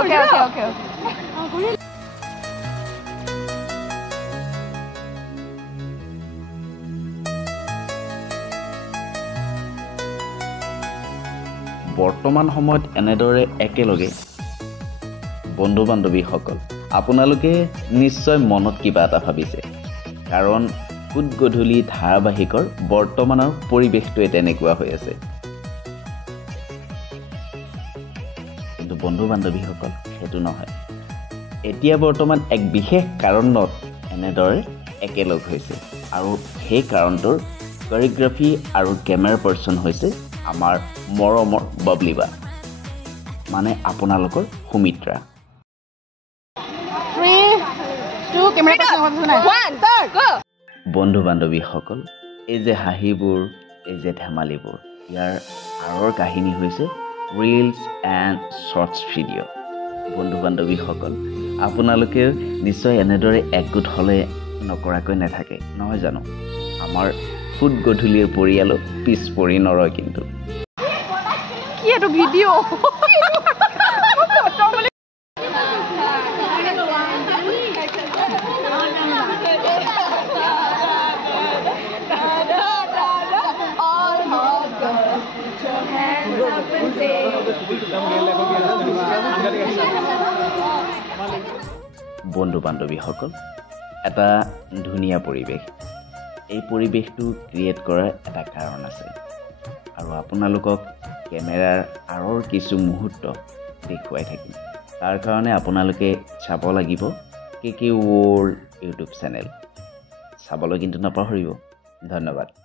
Okay. বৰ্তমান সময়ত এনেদৰে একেলগে বন্ধু বান্ধৱীসকল আপোনালোকে নিশ্চয় মনত কিবা এটা ভাবিছে কাৰণ খুদ গধূলি ধাৰাবাহিকৰ বৰ্তমানৰ পৰিৱেশটোৱে তেনেকুৱা হৈ আছে কিন্তু বন্ধু বান্ধৱীসকল সেইটো নহয় এতিয়া বৰ্তমান এক বিশেষ কাৰণত এনেদৰে একেলগ হৈছে আৰু সেই কাৰণটোৰ কোৰিওগ্ৰাফি আৰু কেমেৰা পাৰ্সন হৈছে আমাৰ মৰমৰ বাবলিবা মানে আপোনালোকৰ সুমিত্ৰা 3 2 কেমেৰা পাৰ্সন 1 go বন্ধু বান্ধৱীসকল এই যে হাঁহিবোৰ এই যে ধেমালিবোৰ ইয়াৰ আৰৰ কাহিনী হৈছে ৰিলছ এণ্ড শৰ্টছ ভিডিঅ' বন্ধু বান্ধৱীসকল আপোনালোকে নিশ্চয় এনেদৰে একগোট হ'লে নকৰাকৈ নাথাকে নহয় জানো আমাৰ খুদ গধূলিৰ পৰিয়ালো পিছ পৰি নৰয় কিন্তু কি এটো ভিডিঅ' বন্ধু বান্ধৱীসকল এটা ধুনীয়া পৰিৱেশ এই পৰিৱেশটো ক্ৰিয়েট কৰাৰ এটা কাৰণ আছে আৰু আপোনালোকক কেমেৰাৰ আৰৰ কিছু মুহূৰ্ত দেখুৱাই থাকিম তাৰ কাৰণে আপোনালোকে চাব লাগিব KK World ইউটিউব চেনেল চাবলৈ কিন্তু নাপাহৰিব ধন্যবাদ